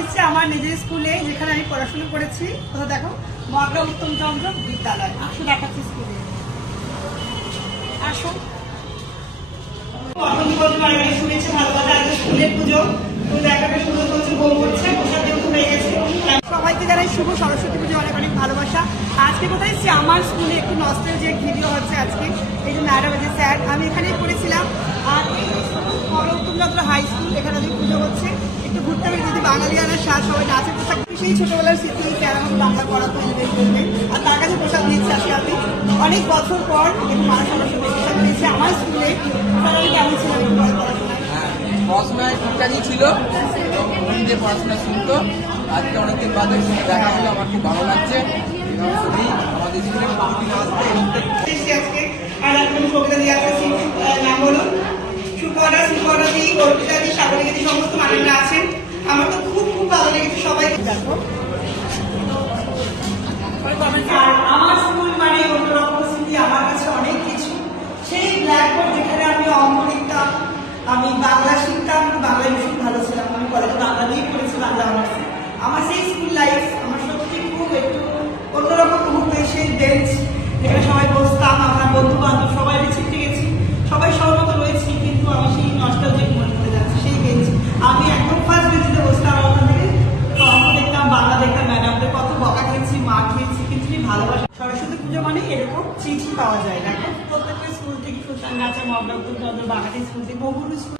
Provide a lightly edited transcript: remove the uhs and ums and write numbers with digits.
এসেছি আমার নিজের স্কুলে, যেখানে আমি পড়াশোনা করেছি। কোথাও দেখো, মগরা উত্তমচন্দ্র বিদ্যালয়। আসো দেখাচ্ছি স্কুলে, আসো। শুনেছি ভালো কথা, আজকে স্কুলের পুজো, তুমি দেখাবে সুন্দর করছে, বউ করছে, প্রসাদ যেহেতু হয়ে গেছে। সবাইকে জানাই শুভ সরস্বতী পুজো, অনেক অনেক ভালোবাসা। আজকে কোথায় এসেছি, আমার স্কুলে একটু নস্টালজিক ভিডিও হচ্ছে আজকে। এই যে ম্যাডাম আছে, স্যার, আমি এখানেই পড়েছিলাম। আর এই মগরা উত্তমচন্দ্র হাই স্কুল, এখানে অনেক পুজো হচ্ছে। একটু ঘুরতে হবে, যদি বাঙালিয়ানা সাজ, সবাই নাচের পোশাক, সেই ছোটবেলার স্মৃতি, স্যার আমাকে বাংলা পড়াতো ইংরেজি বলতে। আর তার কাছে পোশাক দিয়েছি আজকে আমি অনেক বছর পর, কিন্তু মা সরস্বতী পোশাক দিয়েছে আমার স্কুলে। স্যার আমি কেমন ছিলাম একটু পড়াশোনায়? পড়াশোনায় ঠিকঠাকই ছিল, মন দিয়ে পড়াশোনা শুনতো। আজকে অনেকদিন বাদে দেখা হলো, আমার খুব ভালো লাগছে। আমাদের স্কুলে আজকে আর এখন কবিতা দিয়ে আসছি, নাম বলো। সুপর্ণা, সুপর্ণা দি, অর্পিতা দি, সাগরিকা দি, সমস্ত ম্যাডামরা আছেন। আমার তো খুব খুব ভালো লেগেছে, সবাই দেখো। আর আমার স্কুল মানে অন্যরকম স্মৃতি, আমার কাছে অনেক কিছু। সেই ব্ল্যাকবোর্ড যেখানে আমি অঙ্ক লিখতাম, আমি বাংলা শিখতাম, বাংলায় ভীষণ ভালো ছিলাম, আমি কলেজে বাংলা নিয়ে পড়েছি, বাংলা অনার্সে। আমার সেই স্কুল লাইফ আমার সত্যি খুব একটু অন্যরকম মুহূর্তে। সেই বেঞ্চ যেখানে সবাই বসতাম, আমার বন্ধু বান্ধব সবাই ছিটে গেছি, সবাই সহমত রয়েছি, কিন্তু আমি সেই নস্টালজিক মনে পড়ে যাচ্ছি। সেই বেঞ্চ, আমি একদম ফার্স্ট বেঞ্চিতে বসতাম, ওখান থেকে অঙ্ক দেখতাম, বাংলা দেখতাম, ম্যাডামদের কত বকা খেয়েছি, মার খেয়েছি, কিন্তু ভালোবাসা। সরস্বতী পুজো মানে এরকম চিঠি পাওয়া যায়, দেখো প্রত্যেকটা স্কুল থেকে সুলতান গাছা, মগরা উত্তমচন্দ্র, বাঙালি স্কুল থেকে, বহু স্কুল